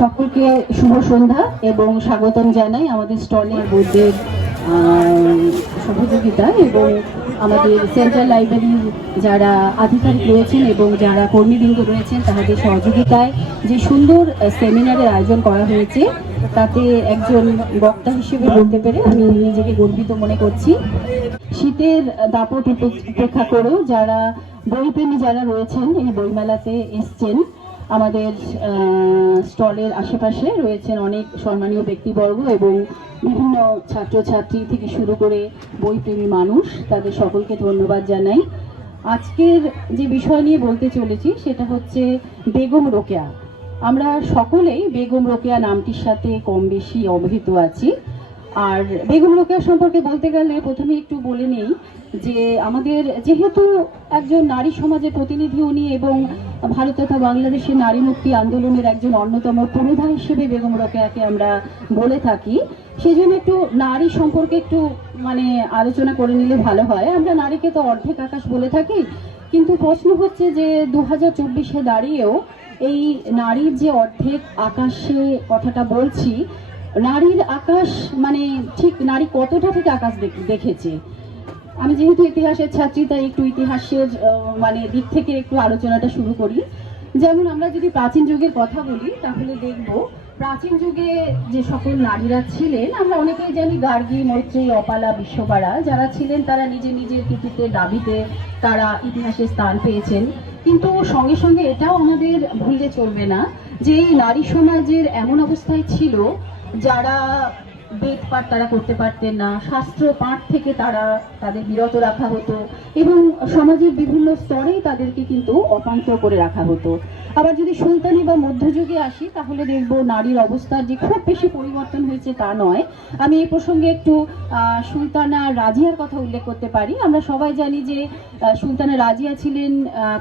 সকলকে শুভ সন্ধ্যা এবং স্বাগতম জানাই আমাদের স্টলের বইদের সহযোগিতা এবং আমাদের সেন্ট্রাল লাইব্রেরির যারা আধিকারিক রয়েছেন এবং যারা কর্মীবৃন্দ রয়েছেন তাদের সহযোগিতায় যে সুন্দর সেমিনারের আয়োজন করা হয়েছে তাতে একজন বক্তা হিসেবে বলতে পেরে আমি নিজেকে গর্বিত মনে করছি। শীতের দাপট উপেক্ষা করেও যারা বইপ্রেমী যারা রয়েছেন এই বইমেলাতে এসছেন, আমাদের স্টলের আশেপাশে রয়েছেন অনেক সম্মানীয় ব্যক্তিবর্গ এবং বিভিন্ন ছাত্রছাত্রী থেকে শুরু করে বইপ্রেমী মানুষ, তাদের সকলকে ধন্যবাদ জানাই। আজকের যে বিষয় নিয়ে বলতে চলেছি সেটা হচ্ছে বেগম রোকেয়া। আমরা সকলেই বেগম রোকেয়া নামটির সাথে কম বেশি অবহিত আছি। আর বেগম রোকেয়া সম্পর্কে বলতে গেলে প্রথমে একটু বলে নেই যে আমাদের যেহেতু একজন নারী সমাজের প্রতিনিধি উনি এবং ভারত তথা বাংলাদেশের নারী মুক্তি আন্দোলনের একজন অন্যতম পুরোধা হিসেবে বেগম রোকেয়াকে আমরা বলে থাকি, সেই জন্য একটু নারী সম্পর্কে একটু আলোচনা করে নিলে ভালো হয়। আমরা নারীকে তো অর্ধেক আকাশ বলে থাকি, কিন্তু প্রশ্ন হচ্ছে যে 2024-এ দাঁড়িয়েও এই নারীর যে অর্ধেক আকাশে কথাটা বলছি, নারীর আকাশ ঠিক নারী কতটা ঠিক আকাশ দেখেছে। আমি যেহেতু ইতিহাসের ছাত্রী তাই একটু ইতিহাসের দিক থেকে একটু আলোচনাটা শুরু করি। যেমন আমরা যদি প্রাচীন যুগের কথা বলি তাহলে দেখব প্রাচীন যুগে যে সকল নারীরা ছিলেন, আমরা অনেকেই জানি গার্গী, মৈত্রেয়ী, অপালা, বিশ্বপাড়া যারা ছিলেন তারা নিজের নিজের কৃতিত্বের দাবিতে তারা ইতিহাসে স্থান পেয়েছেন। কিন্তু সঙ্গে সঙ্গে এটাও আমাদের ভুললে চলবে না যে এই নারী সমাজের এমন অবস্থায় ছিল যারা বেদ পাঠ তারা করতে পারতেন না, শাস্ত্র পাঠ থেকে তাদের বিরত রাখা হতো এবং সমাজের বিভিন্ন স্তরেই তাদেরকে কিন্তু অপান্ত করে রাখা হতো। আবার যদি সুলতানি বা মধ্যযুগে আসি তাহলে দেখব নারীর অবস্থার যে খুব বেশি পরিবর্তন হয়েছে তা নয়। আমি এই প্রসঙ্গে একটু সুলতানা রাজিয়ার কথা উল্লেখ করতে পারি। আমরা সবাই জানি যে সুলতানা রাজিয়া ছিলেন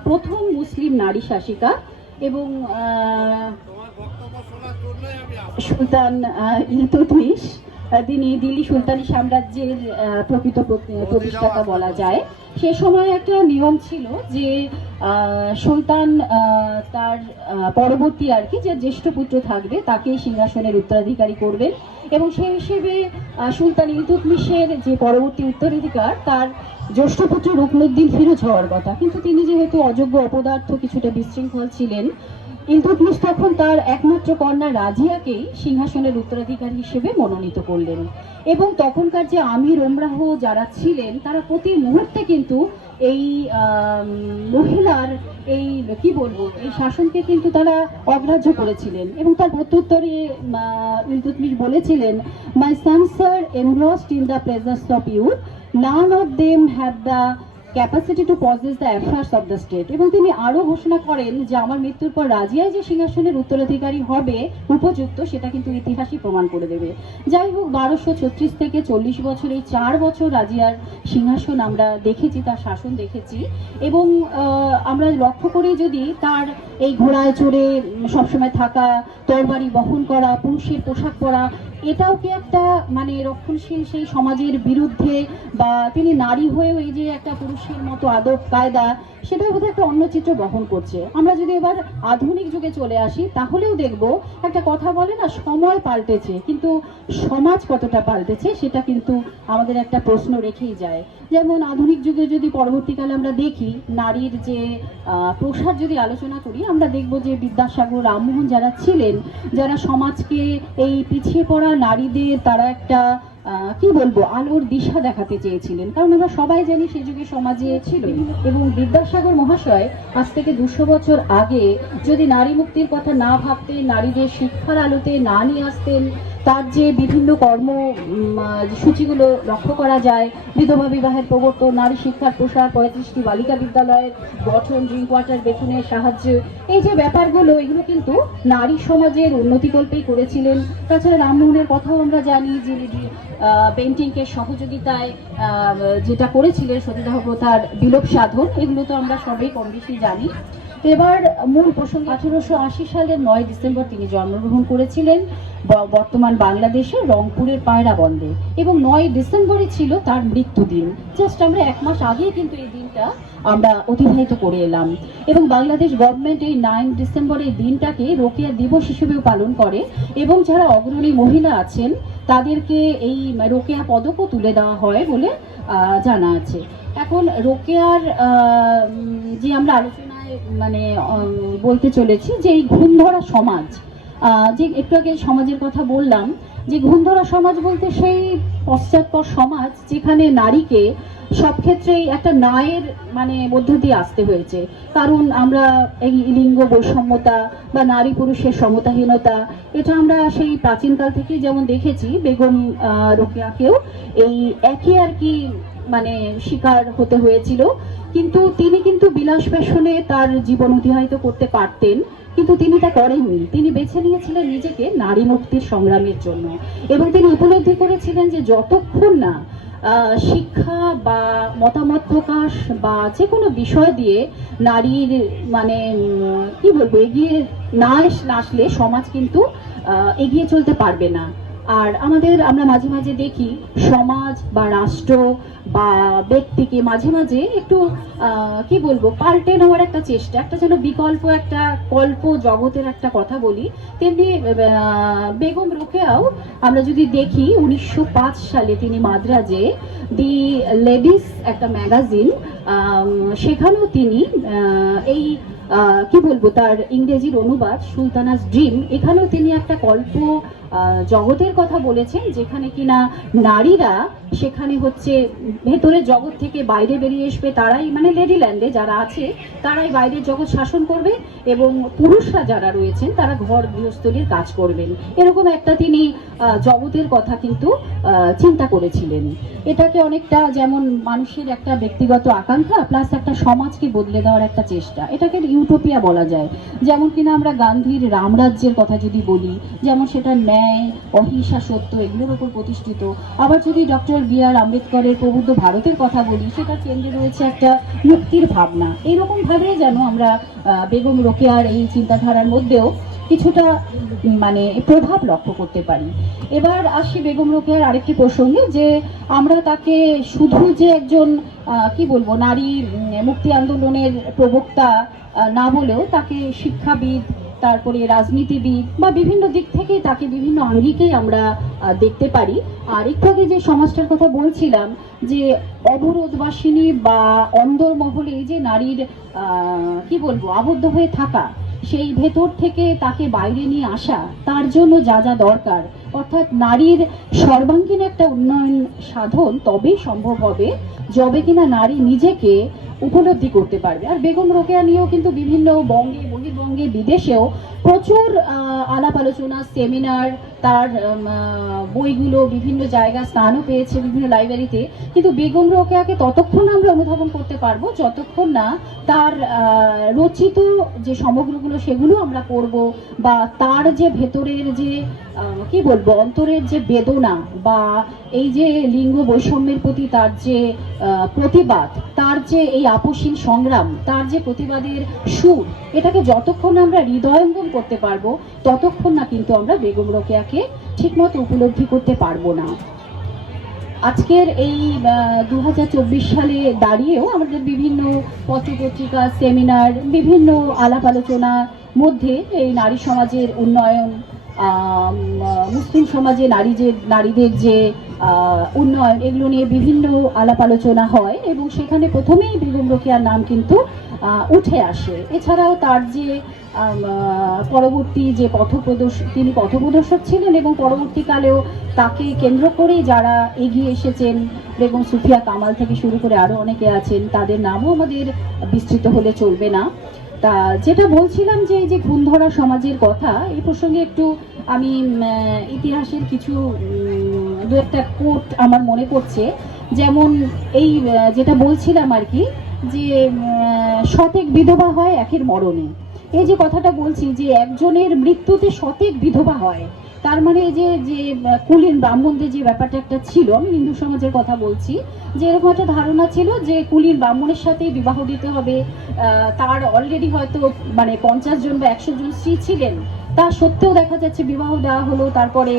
প্রথম মুসলিম নারী শাসিকা এবং সুলতান ইলতুৎমিশ তিনি দিল্লি সুলতানি সাম্রাজ্যের প্রকৃত প্রতিষ্ঠাতা বলা যায়। সে সময় একটা নিয়ম ছিল যে সুলতান তার পরবর্তী যে জ্যেষ্ঠ পুত্র থাকবে তাকেই সিংহাসনের উত্তরাধিকারী করবেন এবং সেই হিসেবে সুলতান ইলতুৎমিশের যে পরবর্তী উত্তরাধিকার তার জ্যেষ্ঠ পুত্র রুকনুদ্দিন ফিরোজ হওয়ার কথা, কিন্তু তিনি যেহেতু অযোগ্য অপদার্থ কিছুটা বিশৃঙ্খল ছিলেন, ইলতুৎমিশ তখন তার একমাত্র কন্যা রাজিয়াকেই সিংহাসনের উত্তরাধিকারী হিসেবে মনোনীত করলেন এবং তখনকার যে আমির ওমরাহ যারা ছিলেন তারা প্রতি মুহূর্তে কিন্তু এই মহিলার এই এই শাসনকে কিন্তু তারা অগ্রাহ্য করেছিলেন এবং তার প্রত্যুত্তরে ইলতুৎমিশ বলেছিলেন, my sons are engrossed in the presence of youth, none of them have the capacity to possess the affairs of the state. এবং তিনি আরও ঘোষণা করেন যে আমার মৃত্যুর পর রাজিয়াই যে সিংহাসনের উত্তরাধিকারী হবে উপযুক্ত সেটা কিন্তু ইতিহাসই প্রমাণ করে দেবে। যাই হোক, 1236 থেকে 40 বছর এই 4 বছর রাজিয়ার সিংহাসন আমরা দেখেছি, তার শাসন দেখেছি এবং আমরা লক্ষ্য করি যদি তার এই ঘোড়ায় চড়ে সবসময় থাকা, তরবারি বহন করা, পুরুষের পোশাক পরা, এটাও কি একটা রক্ষণশীল সেই সমাজের বিরুদ্ধে, বা তিনি নারী হয়েও এই যে একটা পুরুষের মতো আদব কায়দা, সেটাও বোধহয় একটা অন্য চিত্র বহন করছে। আমরা যদি এবার আধুনিক যুগে চলে আসি তাহলেও দেখব একটা কথা বলে না, সময় পাল্টেছে কিন্তু সমাজ কতটা পাল্টেছে সেটা কিন্তু আমাদের একটা প্রশ্ন রেখেই যায়। যেমন আধুনিক যুগে যদি পরবর্তীকালে আমরা দেখি নারীর যে প্রসার যদি আলোচনা করি, আমরা দেখব যে বিদ্যাসাগর, রামমোহন যারা ছিলেন, যারা সমাজকে এই পিছিয়ে পড়া নারীদের তারা একটা আলোর দিশা দেখাতে চেয়েছিলেন, কারণ আমরা সবাই জানি সেই যুগে সমাজে ছিল। এবং বিদ্যাসাগর মহাশয় আজ থেকে 200 বছর আগে যদি নারী মুক্তির কথা না ভাবতেন, নারীদের শিক্ষার আলোতে না নিয়ে আসতেন, তার যে বিভিন্ন কর্মসূচিগুলো লক্ষ্য করা যায়, বিধবা বিবাহের প্রবর্তন, নারী শিক্ষার প্রসার, 35টি বালিকা বিদ্যালয়ের গঠন, ড্রিঙ্ক ওয়াটার বেতনের সাহায্য, এই যে ব্যাপারগুলো এগুলো কিন্তু নারী সমাজের উন্নতিকল্পেই করেছিলেন। তাছাড়া রামমোহনের কথাও আমরা জানি যে পেন্টিংকে সহযোগিতায় যেটা করেছিলেন সতীদাহ প্রথার বিলোপ সাধন, এগুলো তো আমরা সবাই কম বেশি জানি। এবার মূল প্রসঙ্গে 1880 সালের 9 ডিসেম্বর তিনি জন্মগ্রহণ করেছিলেন বর্তমান বাংলাদেশের রংপুরের পায়রাবন্দে, এবং 9 ডিসেম্বরই ছিল তার মৃত্যুদিন। জাস্ট আমরা 1 মাস আগেই কিন্তু এই দিনটা আমরা অতিবাহিত করে এলাম, এবং বাংলাদেশ গভর্নমেন্ট এই 9 ডিসেম্বর এই দিনটাকে রোকেয়া দিবস হিসেবেও পালন করে, এবং যারা অগ্রণী মহিলা আছেন তাদেরকে এই রোকেয়া পদকও তুলে দেওয়া হয় বলে জানা আছে। এখন রোকেয়ার যে আমরা আলোচনায় মানে বলতে চলেছি যে এই ঘুমধরা সমাজ, যে একটু আগে সমাজের কথা বললাম, যে ঘুমধরা সমাজ বলতে সেই পশ্চাৎপর সমাজ যেখানে নারীকে সব ক্ষেত্রেই একটা ন্যায়ের মানে মধ্য দিয়ে আসতে হয়েছে। কারণ আমরা এই লিঙ্গ বৈষম্যতা বা নারী পুরুষের সমতাহীনতা, এটা আমরা সেই প্রাচীনকাল থেকেই যেমন দেখেছি, বেগম রোকেয়াকেও এই একই আর কি মানে শিকার হতে হয়েছিল। কিন্তু তিনি কিন্তু বিলাস পেশনে তার জীবন অতিবাহিত করতে পারতেন, কিন্তু তিনি তা করেননি। তিনি বেছে নিয়েছিলেন নিজেকে নারী মুক্তির সংগ্রামের জন্য, এবং তিনি উপলব্ধি করেছিলেন যে যতক্ষণ না শিক্ষা বা মতামত প্রকাশ বা যে কোনো বিষয় দিয়ে নারীর মানে কি বলবো এগিয়ে না আসলে সমাজ কিন্তু এগিয়ে চলতে পারবে না। আর আমরা মাঝে মাঝে দেখি সমাজ বা রাষ্ট্র বা ব্যক্তিকে মাঝে মাঝে একটু কি বলবো পাল্টে নেওয়ার একটা চেষ্টা, একটা যেন বিকল্প একটা কল্প জগতের একটা কথা বলি, তেমনি বেগম রোকেয়াও আমরা যদি দেখি 1905 সালে তিনি মাদ্রাজে দি লেডিস একটা ম্যাগাজিন, সেখানেও তিনি এই কি বলবো তার ইংরেজির অনুবাদ সুলতানাস ড্রিম, এখানেও তিনি একটা কল্প জগতের কথা বলেছেন, যেখানে কিনা নারীরা সেখানে হচ্ছে ভেতরের জগৎ থেকে বাইরে বেরিয়ে আসবে, তারাই মানে লেডিল্যান্ডে যারা আছে তারাই বাইরের জগৎ শাসন করবে, এবং পুরুষরা যারা রয়েছেন তারা ঘর গৃহস্থলীর কাজ করবেন। এরকম একটা তিনি জগতের কথা কিন্তু চিন্তা করেছিলেন। এটাকে অনেকটা যেমন মানুষের একটা ব্যক্তিগত আকাঙ্ক্ষা প্লাস একটা সমাজকে বদলে দেওয়ার একটা চেষ্টা, এটাকে ইউটোপিয়া বলা যায়। যেমন কিনা আমরা গান্ধীর রামরাজ্যের কথা যদি বলি, যেমন সেটা ন্যায়, অহিংসা, সত্য এগুলোর উপর প্রতিষ্ঠিত। আবার যদি ডক্টর বি.আর. আম্বেদকরের প্রবুদ্ধ ভারতের কথা বলি, সেটার কেন্দ্রে রয়েছে একটা মুক্তির ভাবনা। এইরকম ভাবে যেন আমরা বেগম রোকেয়ার এই চিন্তাধারার মধ্যেও কিছুটা মানে প্রভাব লক্ষ্য করতে পারি। এবার আসি বেগম রোকেয়ার আরেকটি প্রসঙ্গে, যে আমরা তাকে শুধু যে একজন কি বলবো নারী মুক্তি আন্দোলনের প্রবক্তা না বলেও তাকে শিক্ষাবিদ, তারপরে রাজনীতিবিদ বা বিভিন্ন দিক থেকে তাকে বিভিন্ন আঙ্গিকেই আমরা দেখতে পারি। আর একটু আগে যে সমাজটার কথা বলছিলাম, যে অবরোধবাসিনী বা অন্দরমহলে এই যে নারীর কি বলবো আবদ্ধ হয়ে থাকা, সেই ভেতর থেকে তাকে বাইরে নিয়ে আসা, তার জন্য যা যা দরকার, অর্থাৎ নারীর সর্বাঙ্গীন একটা উন্নয়ন সাধন তবেই সম্ভব হবে যবে কিনা নারী নিজেকে উপলব্ধি করতে পারবে। আর বেগম রোকেয়া নিয়েও কিন্তু বিভিন্ন বঙ্গে, বহির্বঙ্গে, বিদেশেও প্রচুর আলাপ আলোচনা, সেমিনার, তার বইগুলো বিভিন্ন জায়গায় স্থানও পেয়েছে বিভিন্ন লাইব্রেরিতে। কিন্তু বেগম রোকেয়াকে ততক্ষণ আমরা অনুধাবন করতে পারবো যতক্ষণ না তার রচিত যে সমগ্রগুলো সেগুলো আমরা পড়বো, বা তার যে ভেতরের যে কি বলবো অন্তরের যে বেদনা, বা এই যে লিঙ্গ বৈষম্যের প্রতি তার যে প্রতিবাদ, তার যে এই আপোষহীন সংগ্রাম, তার যে প্রতিবাদের সুর, এটাকে যতক্ষণ আমরা হৃদয়ঙ্গম করতে পারবো ততক্ষণ না কিন্তু আমরা বেগম রোকেয়াকে ঠিকমতো উপলব্ধি করতে পারবো না। আজকের এই 2024 সালে দাঁড়িয়েও আমাদের বিভিন্ন পত্রপত্রিকা, সেমিনার, বিভিন্ন আলাপ আলোচনার মধ্যে এই নারী সমাজের উন্নয়ন, মুসলিম সমাজে নারীদের যে উন্নয়ন, এগুলো নিয়ে বিভিন্ন আলাপ আলোচনা হয়, এবং সেখানে প্রথমেই বেগম রোকেয়ার নাম কিন্তু উঠে আসে। এছাড়াও তার যে পরবর্তী যে তিনি পথপ্রদর্শক ছিলেন, এবং পরবর্তীকালেও তাকে কেন্দ্র করেই যারা এগিয়ে এসেছেন, বেগম সুফিয়া কামাল থেকে শুরু করে আরও অনেকে আছেন, তাদের নামও আমাদের বিস্তৃত হলে চলবে না। তা যেটা বলছিলাম, যে এই যে ঘুমধরা সমাজের কথা, এই প্রসঙ্গে একটু আমি ইতিহাসের কিছু দু একটা কোট আমার মনে পড়ছে। যেমন এই যেটা বলছিলাম আর কি, যে শতেক বিধবা হয় একের মরণে, এই যে কথাটা বলছি যে একজনের মৃত্যুতে শতেক বিধবা হয়, তার মানে যে যে কুলীন ব্রাহ্মণদের যে ব্যাপারটা একটা ছিল, আমি হিন্দু সমাজের কথা বলছি, যে এরকম একটা ধারণা ছিল যে কুলীন ব্রাহ্মণের সাথে বিবাহ দিতে হবে। তার অলরেডি হয়তো মানে 50 জন বা 100 জন স্ত্রী ছিলেন, তা সত্ত্বেও দেখা যাচ্ছে বিবাহ দেওয়া হলো, তারপরে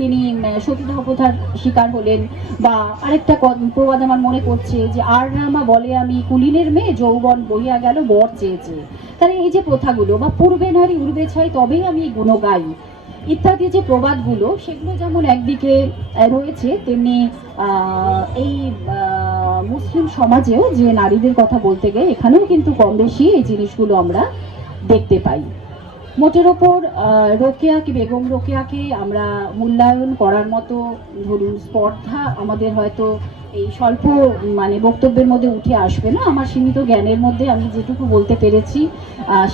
তিনি সতীদাহ প্রথার শিকার হলেন। বা আরেকটা প্রবাদ আমার মনে পড়ছে যে আর রামা বলে আমি কুলীনের মেয়ে, যৌবন বহিয়া গেল বর চেয়েছে। তাহলে এই যে প্রথাগুলো, বা পূর্বে নারী উর্বে ছাই তবেই আমি গুণ গাই ইত্যাদি যে প্রবাদগুলো, সেগুলো যেমন একদিকে রয়েছে, তেমনি এই মুসলিম সমাজেও যে নারীদের কথা বলতে গেলে এখানেও কিন্তু কম বেশি এই জিনিসগুলো আমরা দেখতে পাই। মোটের ওপর রোকেয়াকে, বেগম রোকেয়াকে আমরা মূল্যায়ন করার মতো ধরুন স্পর্ধা আমাদের হয়তো এই স্বল্প মানে বক্তব্যের মধ্যে উঠে আসবে না। আমার সীমিত জ্ঞানের মধ্যে আমি যেটুকু বলতে পেরেছি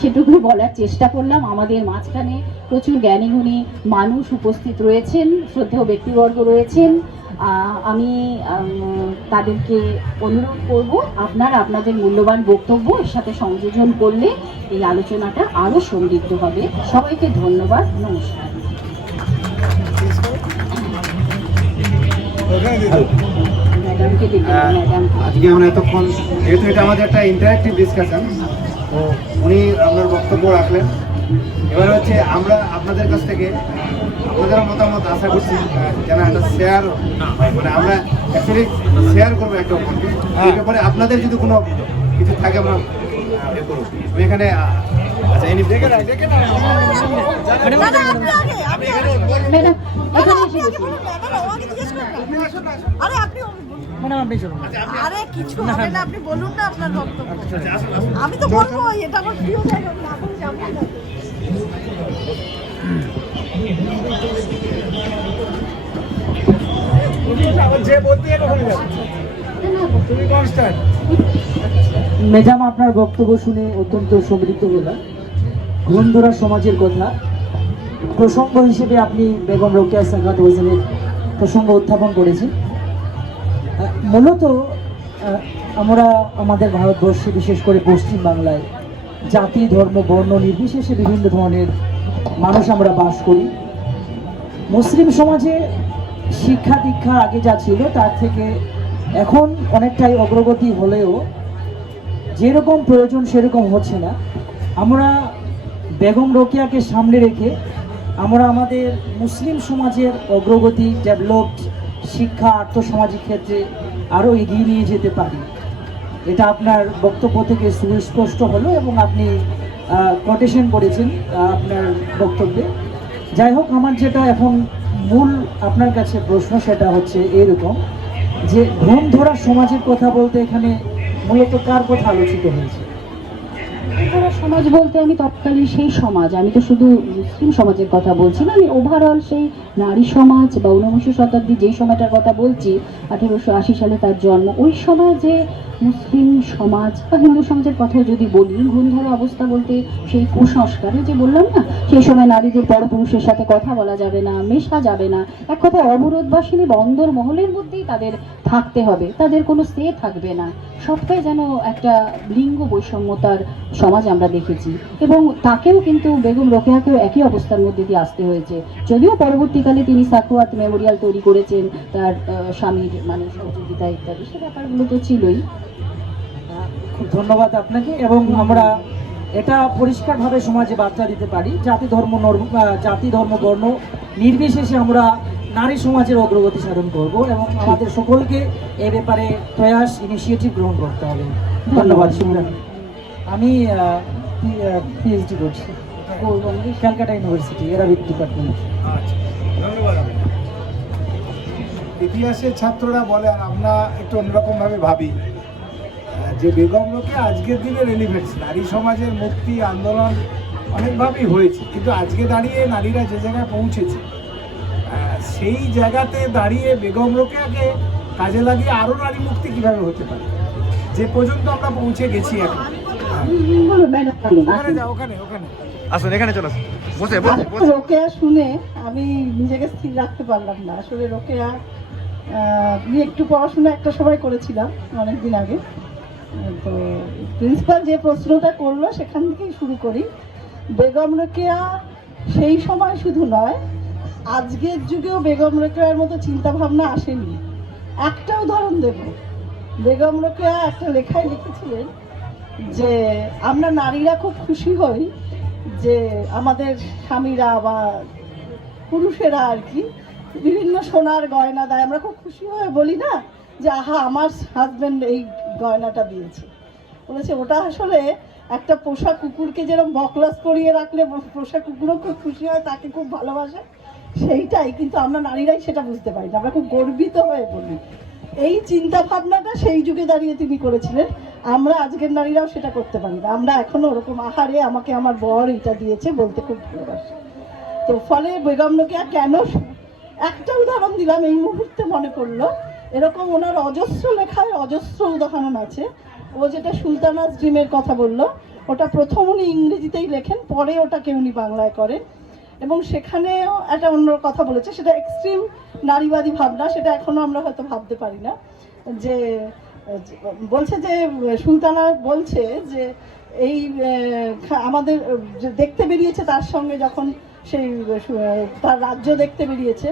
সেটুকু বলার চেষ্টা করলাম। আমাদের মাঝখানে প্রচুর জ্ঞানীগুণী মানুষ উপস্থিত রয়েছেন, শ্রদ্ধেয় ব্যক্তিবর্গ রয়েছেন। আমি তাদেরকে অনুরোধ করব আপনাদের মূল্যবান বক্তব্য এর সাথে সংযোজন করলে এই আলোচনাটা আরো সমৃদ্ধ হবে। সবাইকে ধন্যবাদ, নমস্কার। আজকে আমরা এতক্ষণ, যেহেতু এটা আমাদের একটা ইন্টারেক্টিভ ডিসকাশন, তো উনি আপনার বক্তব্য রাখলেন। এবার হচ্ছে আমরা আপনাদের কাছ থেকে আপনাদের মতামত আশা করছি, যেন একটা শেয়ার, মানে আমরা অ্যাকচুয়ালি শেয়ার করবো একটা অপরকে। এই ব্যাপারে আপনাদের যদি কোনো কিছু থাকে আমরা করবো। আমি এখানে আচ্ছা ইনি দেখে না আরে কিছু হবে না, আপনি বলুন না আপনার বক্তব্য। আমি তো বলবো, এটা আমার প্রিয় জায়গা, আমি না বলে যাবো না। ম্যাডাম, আপনার বক্তব্য শুনে অত্যন্ত সমৃদ্ধ হলাম। ঘুণধরা সমাজের কথা প্রসঙ্গ হিসেবে আপনি বেগম রোকেয়া সাখাওয়াত হোসেনের প্রসঙ্গ উত্থাপন করেছেন। মূলত আমরা আমাদের ভারতবর্ষে, বিশেষ করে পশ্চিম বাংলায়, জাতি ধর্ম বর্ণ নির্বিশেষে বিভিন্ন ধরনের মানুষ আমরা বাস করি। মুসলিম সমাজে শিক্ষা দীক্ষা আগে যা ছিল তার থেকে এখন অনেকটাই অগ্রগতি হলেও যেরকম প্রয়োজন সেরকম হচ্ছে না। আমরা বেগম রোকেয়াকে সামনে রেখে আমরা আমাদের মুসলিম সমাজের অগ্রগতি, ডেভেলপড শিক্ষা, আর্থসামাজিক ক্ষেত্রে আরও এগিয়ে নিয়ে যেতে পারি। এটা আপনার বক্তব্য থেকে সুস্পষ্ট হলো এবং আপনি কোটেশন করেছেন আপনার বক্তব্যে। যাই হোক, আমার যেটা এখন মূল আপনার কাছে প্রশ্ন সেটা হচ্ছে এরকম যে ঘুণধরা সমাজের কথা বলতে এখানে মূলত কার কথা আলোচিত হয়েছে? সমাজ বলতে আমি তৎকালীন সেই সমাজ, আমি তো শুধু মুসলিম সমাজের কথা বলছি না, আমি ওভারঅল সেই নারী সমাজ বা 19 শতাব্দী যেই সময়টার কথা বলছি, 1880 সালে তার জন্ম, ওই সময় যে মুসলিম সমাজ বা হিন্দু সমাজের কথাও যদি বলি, ঘুণধরা অবস্থা বলতে সেই কুসংস্কারে যে বললাম না, সেই সময় নারীদের পরপুরুষের সাথে কথা বলা যাবে না, মেশা যাবে না, এক কথা অবরোধবাসিনী বন্দর মহলের মধ্যেই তাদের থাকতে হবে, তাদের কোনো স্টে থাকবে না, সবটাই যেন একটা লিঙ্গ বৈষম্যতার সমাজ আমরা দেখেছি। এবং তাকেও কিন্তু বেগম রোকেয়াকেও একই অবস্থার মধ্যে দিয়ে আসতে হয়েছে, যদিও পরবর্তীকালে তিনি সাখাওয়াত মেমোরিয়াল তৈরি করেছেন তার স্বামীর মানে সহযোগিতা ইত্যাদি, সে ব্যাপারগুলো তো ছিলই। খুব ধন্যবাদ আপনাকে। এবং আমরা এটা পরিষ্কারভাবে সমাজে বার্তা দিতে পারি, জাতি ধর্ম বর্ণ নির্বিশেষে আমরা নারী সমাজের অগ্রগতি সাধন করব এবং আমাদের সকলকে এ ব্যাপারে প্রয়াস, ইনিশিয়েটিভ গ্রহণ করতে হবে। ধন্যবাদ। আমি পিএইচডি করছি ক্যালকাটা ইউনিভার্সিটি, অ্যারাবিক ডিপার্টমেন্ট। ধন্যবাদ। ইতিহাসের ছাত্ররা বলে, আর আমরা একটু অন্যরকমভাবে ভাবি যে বেগম রোকেয়া আজকের দিনে রেলিভেন্স, নারী সমাজের মুক্তি আন্দোলন অনেকভাবেই হয়েছে, কিন্তু আজকে দাঁড়িয়ে নারীরা যে জায়গায় পৌঁছেছে সেই জায়গাতে দাঁড়িয়ে বেগম রোকেয়াকে কাজে লাগিয়ে আরও নারী মুক্তি কীভাবে হতে পারে, যে পর্যন্ত আমরা পৌঁছে গেছি এখন। আসুন, এখানে চলে আসুন, বসে বসে। রোকেয়া শুনে আমি নিজেকে স্থির রাখতে পারলাম না। আসলে রোকেয়া নিয়ে একটু পড়াশোনা একটা সময় করেছিলাম অনেকদিন আগে। তো প্রিন্সিপাল যে প্রশ্নটা করলো সেখান থেকেই শুরু করি। বেগম রোকেয়া সেই সময় শুধু নয়, আজকের যুগেও বেগম রোকেয়ার মতো চিন্তাভাবনা আসেনি। একটা উদাহরণ দেব, বেগম রোকেয়া একটা লেখায় লিখেছিলেন যে আমরা নারীরা খুব খুশি হই যে আমাদের স্বামীরা বা পুরুষেরা আর কি বিভিন্ন সোনার গয়না দেয়, আমরা খুব খুশি হয়ে বলি না যে আহা আমার হাজব্যান্ড এই গয়নাটা দিয়েছে। বলেছে ওটা আসলে একটা পোষা কুকুরকে যেরকম বকলাস করিয়ে রাখলে পোষা কুকুরও খুব খুশি হয়, তাকে খুব ভালোবাসে, সেইটাই। কিন্তু আমরা নারীরাই সেটা বুঝতে পারি না, আমরা খুব গর্বিত হয়ে বলি। এই চিন্তা ভাবনাটা সেই যুগে দাঁড়িয়ে তিনি করেছিলেন। আমরা আজকের নারীরাও সেটা করতে পারি না, আমরা এখনো ওরকম আহারে আমাকে আমার বর এটা দিয়েছে বলতে খুব ভালোবাসি। তো ফলে বেগম রোকেয়া কেন, একটা উদাহরণ দিলাম এই মুহূর্তে মনে পড়লো, এরকম ওনার অজস্র লেখায় অজস্র উদাহরণ আছে। ও যেটা সুলতানাস ড্রিমের কথা বললো, ওটা প্রথম উনি ইংরেজিতেই লেখেন, পরে ওটাকে উনি বাংলায় করেন, এবং সেখানেও একটা অন্য কথা বলেছে, সেটা এক্সট্রিম নারীবাদী ভাবনা, সেটা এখনো আমরা হয়তো ভাবতে পারি না। যে বলছে যে সুলতানা বলছে যে এই আমাদের দেখতে বেরিয়েছে তার সঙ্গে, যখন সেই তার রাজ্য দেখতে বেরিয়েছে,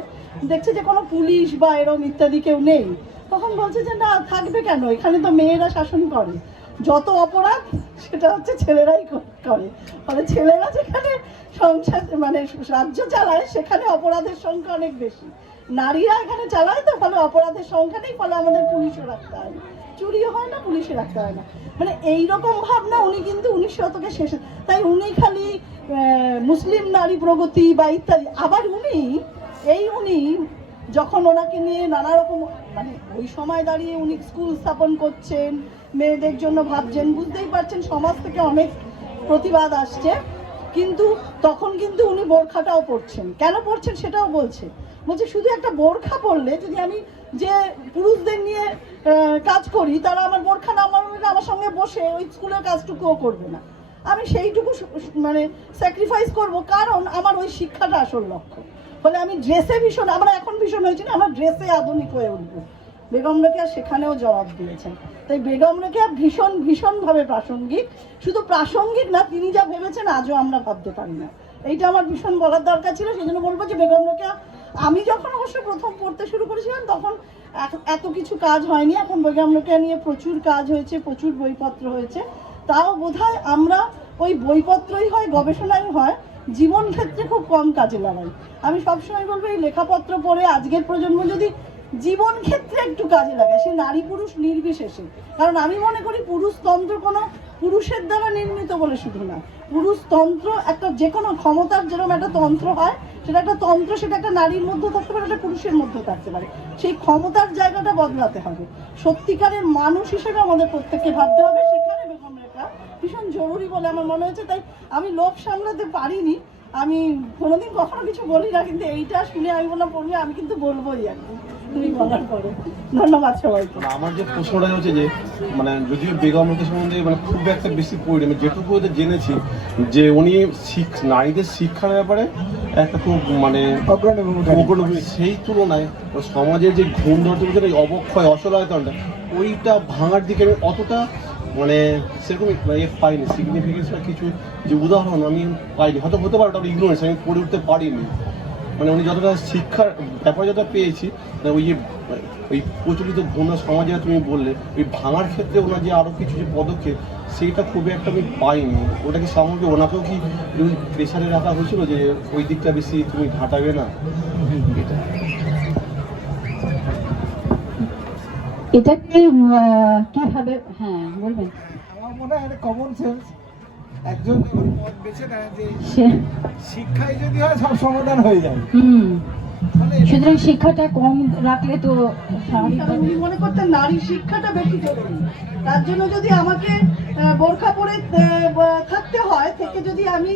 দেখছে যে কোনো পুলিশ বা এরম ইত্যাদি কেউ নেই, তখন বলছে যে না থাকবে কেন, এখানে তো মেয়েরা শাসন করে, যত অপরাধ সেটা হচ্ছে ছেলেরাই করে। ফলে ছেলেরা যেখানে সংসার মানে রাজ্য চালায় সেখানে অপরাধের সংখ্যা অনেক বেশি, নারীরা এখানে চালায়, তো ফলে অপরাধের সংখ্যা নেই, ফলে আমাদের পুলিশও রাখতে হয় না, চুরিও হয় না, পুলিশে রাখতে হয় না। মানে এইরকম ভাবনা উনি কিন্তু 19 শতকের শেষে, তাই উনি খালি মুসলিম নারী প্রগতি বা ইত্যাদি, আবার উনি যখন ওনাকে নিয়ে নানা রকম মানে ওই সময় দাঁড়িয়ে উনি স্কুল স্থাপন করছেন, মেয়েদের জন্য ভাবছেন, বুঝতেই পারছেন সমাজ থেকে অনেক প্রতিবাদ আসছে, কিন্তু তখন কিন্তু উনি বোরখাটাও পরছেন। কেন পরছেন সেটাও বলছে শুধু একটা বোরখা পরলে, যদি আমি যে পুরুষদের নিয়ে কাজ করি তারা আমার বোরখা না আমার সঙ্গে বসে ওই স্কুলের কাজটুকুও করবে না, আমি সেইটুকু মানে স্যাক্রিফাইস করব, কারণ আমার ওই শিক্ষাটা আসল লক্ষ্য। ফলে আমি ড্রেসে ভীষণ, আমরা এখন ভীষণ হয়েছি না, আমরা ড্রেসে আধুনিক হয়ে উঠবো। বেগম রোকেয়া সেখানেও জবাব দিয়েছেন। তাই বেগম রোকেয়া ভীষণভাবে প্রাসঙ্গিক, শুধু প্রাসঙ্গিক না, তিনি যা ভেবেছেন আজও আমরা ভাবতে পারি না। এইটা আমার ভীষণ বলার দরকার ছিল, সেই জন্য বলবো যে বেগম রোকেয়া, আমি যখন অবশ্য প্রথম পড়তে শুরু করেছিলাম তখন এত কিছু কাজ হয়নি, এখন বেগম রোকেয়া নিয়ে প্রচুর কাজ হয়েছে, প্রচুর বইপত্র হয়েছে, তাও বোধহয় আমরা ওই বইপত্রই হয়, গবেষণাই হয়, জীবন ক্ষেত্রে খুব কম কাজে লাগাই। আমি সবসময় বলবো এই লেখাপত্র পড়ে আজকের প্রজন্ম যদি জীবন ক্ষেত্রে একটু কাজে লাগায়, সে নারী পুরুষ নির্বিশেষে, কারণ আমি মনে করি পুরুষতন্ত্র কোনো পুরুষের দ্বারা নির্মিত বলে শুধু না, পুরুষতন্ত্র একটা যে কোনো ক্ষমতার যেরকম একটা তন্ত্র হয়, সেটা একটা তন্ত্র, সেটা একটা নারীর মধ্যে থাকতে পারে, একটা পুরুষের মধ্যে থাকতে পারে, সেই ক্ষমতার জায়গাটা বদলাতে হবে। সত্যিকারের মানুষ হিসেবে আমাদের প্রত্যেককে ভাবতে হবে, সেখানে বেগম রোকেয়া ভীষণ জরুরি বলে আমার মনে হয়েছে। তাই আমি লোভ সামলাতে পারিনি, আমি কোনোদিন কখনো কিছু বলি না, কিন্তু এইটা শুনে আমি বললাম পড়বে, আমি কিন্তু বলবোই একদিন তুমি বলার পরে। ধন্যবাদ সবাইকে। আমার যে প্রশ্নটা হচ্ছে যে মানে যদিও বেগম রোকেয়া সম্বন্ধে মানে খুব একটা বেশি পড়ি, আমি যেটুকু ওদের জেনেছি যে উনি নারীদের শিক্ষার ব্যাপারে একটা খুব মানে অগ্রণী, সেই তুলনায় সমাজের যে ঘুম ধরতে এই অবক্ষয় অসহায়তাটা ওইটা ভাঙার দিকে আমি অতটা মানে সেরকম পাইনি, সিগনিফিকেন্স বা কিছু যে উদাহরণ আমি পাইনি, হয়তো হতে পারে ওটা ইগনোরেন্স, আমি পড়ে উঠতে পারিনি। মানে উনি যতটা শিক্ষার ব্যাপারে যতটা পেয়েছি, ওই যে ওই প্রচলিত ঘূর্ণা সমাজে তুমি বললে ওই ভাঙার ক্ষেত্রে ওনার যে আরও কিছু যে পদক্ষেপ, সেইটা খুবই একটা আমি পাইনি। ওটা কি সামগ্রিক ওনাকেও কি প্রেশারে রাখা হয়েছিল যে ওই দিকটা বেশি তুমি ঘাটাবে না? এটাকে কিভাবে, হ্যাঁ বলবেন। আমার মনে হয় কমন সেন্স, একজন যখন পথ বেছে নেয় যে শিক্ষায় যদি হয় সব সমাধান হয়ে যায়, সুতরাং শিক্ষাটা কম রাখলে তো উনি মনে করতেন নারী শিক্ষাটা বেশি জরুরি, তার জন্য যদি আমাকে বোরখা পরে থাকতে হয়, থেকে যদি আমি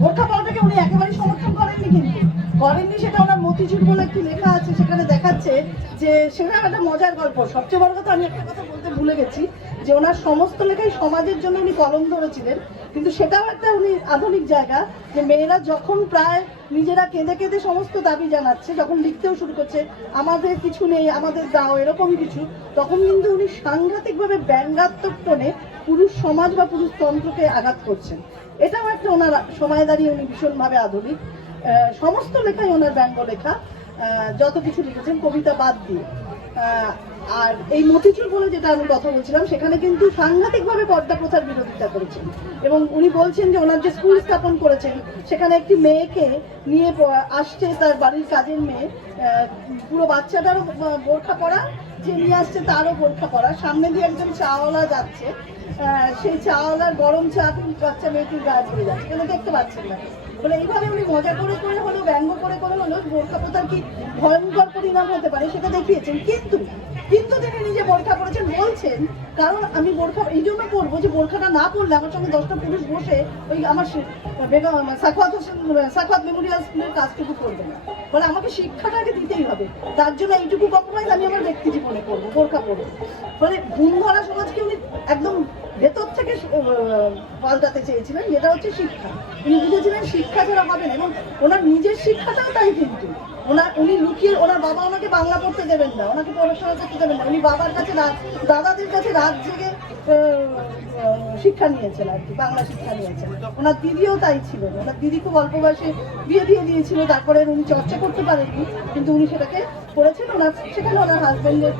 বোরখা পরাটাকে উনি একেবারেই সমর্থন করেননি, কিন্তু করেননি সেটা ওনার মতিঝিল বলে একটি লেখা আছে, সেখানে দেখাচ্ছে যে সেটা একটা মজার গল্প। সবচেয়ে বড় কথা, আমি একটা কথা বলতে ভুলে গেছি, যে ওনার সমস্ত লেখাই সমাজের জন্য উনি কলম ধরেছিলেন, কিন্তু সেটাও একটা উনি আধুনিক জায়গা যে মেয়েরা যখন প্রায় নিজেরা কেঁদে কেঁদে সমস্ত দাবি জানাচ্ছে, যখন লিখতেও শুরু করছে আমাদের কিছু নেই, আমাদের দাও, এরকম কিছু, তখন কিন্তু উনি সাংঘাতিকভাবে ব্যঙ্গাত্মক টোনে পুরুষ সমাজ বা পুরুষতন্ত্রকে আঘাত করছেন। এটাও একটা ওনার সময় দাঁড়িয়ে উনি ভীষণভাবে আধুনিক। সমস্ত লেখাই ওনার ব্যঙ্গ লেখা, যত কিছু লিখেছেন কবিতা বাদ দিয়ে। আর এই মতিচুর বলে যেটা আমি কথা বলছিলাম, সেখানে কিন্তু সাংঘাতিকভাবে পর্দা প্রথার বিরোধিতা করেছেন এবং উনি বলছেন যে ওনার যে স্কুল স্থাপন করেছেন সেখানে একটি মেয়েকে নিয়ে আসছে, তার বাড়ির কাজের মেয়ে, পুরো বাচ্চাটারও বোরখা পরা, যে নিয়ে আসছে তারও বোরখা পরা, সামনে দিয়ে একজন চাওয়ালা যাচ্ছে, সেই চাওয়ালার গরম চা বাচ্চা মেয়েটির গায়ে পড়ে যাচ্ছে, কেন দেখতে পাচ্ছেন না। বলে এইভাবে উনি মজা করে করে হলো, ব্যঙ্গ করে করে হলো বোরখা প্রথার কি ভয়ঙ্কর পরিণাম হতে পারে সেটা দেখিয়েছেন। কিন্তু তিনি নিজে বোরখা পরেছেন, বলছেন কারণ আমি বোরখা এই জন্য পরবো যে বোরখাটা না পরলে আমার সঙ্গে 10টা পুরুষ বসে ওই আমার সাখাওয়াত মেমোরিয়াল স্কুলের কাজটুকু করবে না, বলে আমাকে শিক্ষাটাকে দিতেই হবে, তার জন্য এইটুকু কম্প্রোমাইজ আমি আমার ব্যক্তি জীবনে করবো, বোরখা পরবো। ফলে ঘুম ধরা সমাজকে উনি একদম ভেতর থেকে পাল্টাতে চেয়েছিলেন, যেটা হচ্ছে শিক্ষা। উনি বুঝেছিলেন শিক্ষা ছাড়া হবে না, এবং ওনার নিজের শিক্ষাটাও তাই। কিন্তু উনি লুকিয়ে, ওনার বাবা ওনাকে বাংলা পড়তে দেবেন না, ওনাকে পড়াশোনা করতে দেবেন না, উনি বাবার কাছে দাদাদের কাছে রাত জেগে শিক্ষা নিয়েছেন, আর কি বাংলা শিক্ষা নিয়েছেন। ওনার দিদিও তাই ছিল, ওনার দিদি খুব অল্প বয়সে বিয়ে দিয়ে দিয়েছিল, তারপরে উনি চর্চা করতে পারেননি, কিন্তু উনি সেটাকে করেছেন। সেখানে ওনার হাজবেন্ডের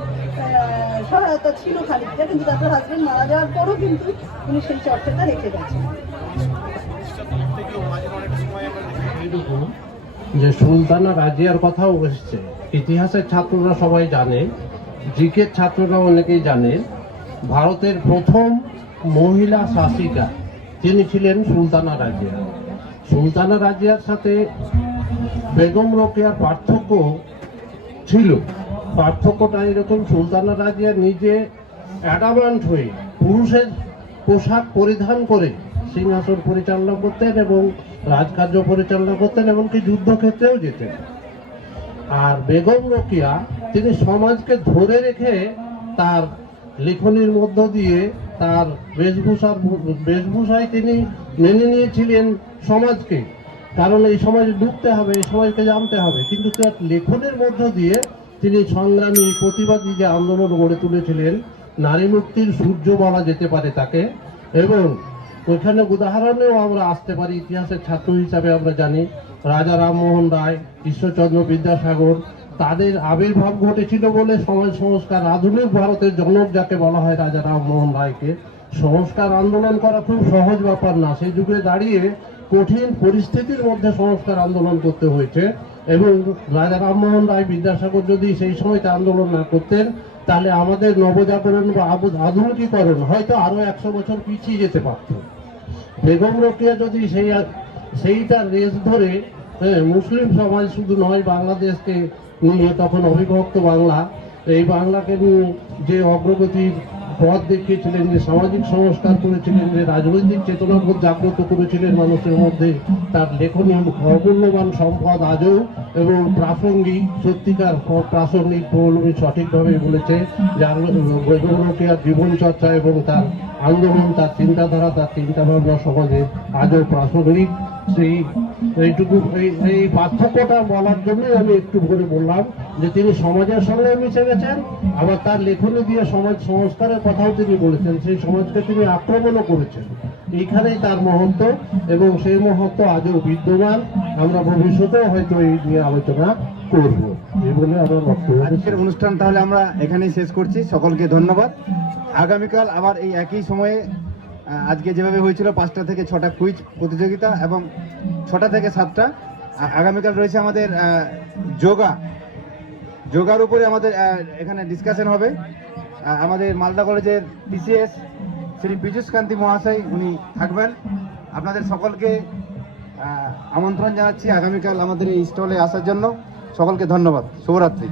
সহায়তা ছিল খানিকটা, কিন্তু তারপর হাজবেন্ড মারা যাওয়ার পরও কিন্তু উনি সেই চর্চাটা রেখে গেছেন। যে সুলতানা রাজিয়ার কথাও এসছে, ইতিহাসের ছাত্ররা সবাই জানে, জিকের ছাত্ররা অনেকেই জানে, ভারতের প্রথম মহিলা শাসিকা তিনি ছিলেন সুলতানা রাজিয়া। সুলতানা রাজিয়ার সাথে বেগম রোকেয়ার পার্থক্য ছিল। পার্থক্যটা এরকম, সুলতানা রাজিয়া নিজে অ্যাডামান্ট হয়ে পুরুষের পোশাক পরিধান করে সিংহাসন পরিচালনা করতেন এবং রাজকার্য পরিচালনা করতেন, এমনকি যুদ্ধক্ষেত্রেও যেতেন। আর বেগম রোকেয়া তিনি সমাজকে ধরে রেখে তার লেখনীর মধ্য দিয়ে তার বেশভূষায় তিনি মেনে নিয়েছিলেন সমাজকে, কারণ এই সমাজে ঢুকতে হবে, এই সমাজকে জানতে হবে, কিন্তু তার লেখনের মধ্য দিয়ে তিনি সংগ্রামী প্রতিবাদী যে আন্দোলন গড়ে তুলেছিলেন, নারী মুক্তির সূর্য বলা যেতে পারে তাকে। এবং ওইখানে উদাহরণেও আমরা আসতে পারি, ইতিহাসের ছাত্র হিসাবে আমরা জানি রাজা রামমোহন রায়, ঈশ্বরচন্দ্র বিদ্যাসাগর, তাদের আবির্ভাব ঘটেছিল বলে সমাজ সংস্কার, আধুনিক ভারতের জনক যাকে বলা হয় রাজা রামমোহন রায়কে, সংস্কার আন্দোলন করা খুব সহজ ব্যাপার না। সেই যুগে দাঁড়িয়ে কঠিন পরিস্থিতির মধ্যে সংস্কার আন্দোলন করতে হয়েছে, এবং রাজা রামমোহন রায়, বিদ্যাসাগর যদি সেই সময়তে আন্দোলন না করতেন তাহলে আমাদের নবজাগরণ বা আধুনিকীকরণ হয়তো আরো 100 বছর পিছিয়ে যেতে পারত। বেগম রোকেয়া যদি সেইটা রেস ধরে, মুসলিম সমাজ শুধু নয়, বাংলাদেশকে নিয়ে, তখন অবিভক্ত বাংলা, এই বাংলাকে নিয়ে যে অগ্রগতির পথ দেখিয়েছিলেন, যে সামাজিক সংস্কার করেছিলেন, যে রাজনৈতিক চেতনাবোধ জাগ্রত করেছিলেন মানুষের মধ্যে, তার লেখনী অমূল্যবান সম্পদ আজও এবং প্রাসঙ্গিক, সত্যিকার প্রাসঙ্গিক, পৌলমী সঠিকভাবে বলেছে যে বেগম রোকেয়ার জীবনচর্চা এবং তার আন্দোলন, তার চিন্তাধারা, তার চিন্তাভাবনা সমাজে আজও প্রাসঙ্গিক। এই পার্থক্যটা বলার জন্য আমি একটু করে বললাম যে তিনি সমাজের সঙ্গে মিশে গেছেন, আবার তার লেখনী দিয়ে সমাজ সংস্কারের কথাও তিনি বলেছেন, সেই সমাজকে তিনি আক্রমণও করেছেন। এইখানেই তার মহত্ব, এবং সেই মহত্ব আজও বিদ্যমান। আমরা ভবিষ্যতেও হয়তো এই নিয়ে আলোচনা করব, এই বলে আমার বক্তব্য। আজকের অনুষ্ঠান তাহলে আমরা এখানেই শেষ করছি। সকলকে ধন্যবাদ। আগামীকাল আবার এই একই সময়ে, আজকে যেভাবে হয়েছিল 5টা থেকে 6টা কুইজ প্রতিযোগিতা এবং 6টা থেকে 7টা, আগামীকাল রয়েছে আমাদের যোগার উপরে আমাদের এখানে ডিসকাশন হবে। আমাদের মালদা কলেজের টিসিএস শ্রী পীযুষ কান্তি মহাশয় উনি থাকবেন। আপনাদের সকলকে আমন্ত্রণ জানাচ্ছি আগামীকাল আমাদের এই স্টলে আসার জন্য। সকলকে ধন্যবাদ। শুভরাত্রি।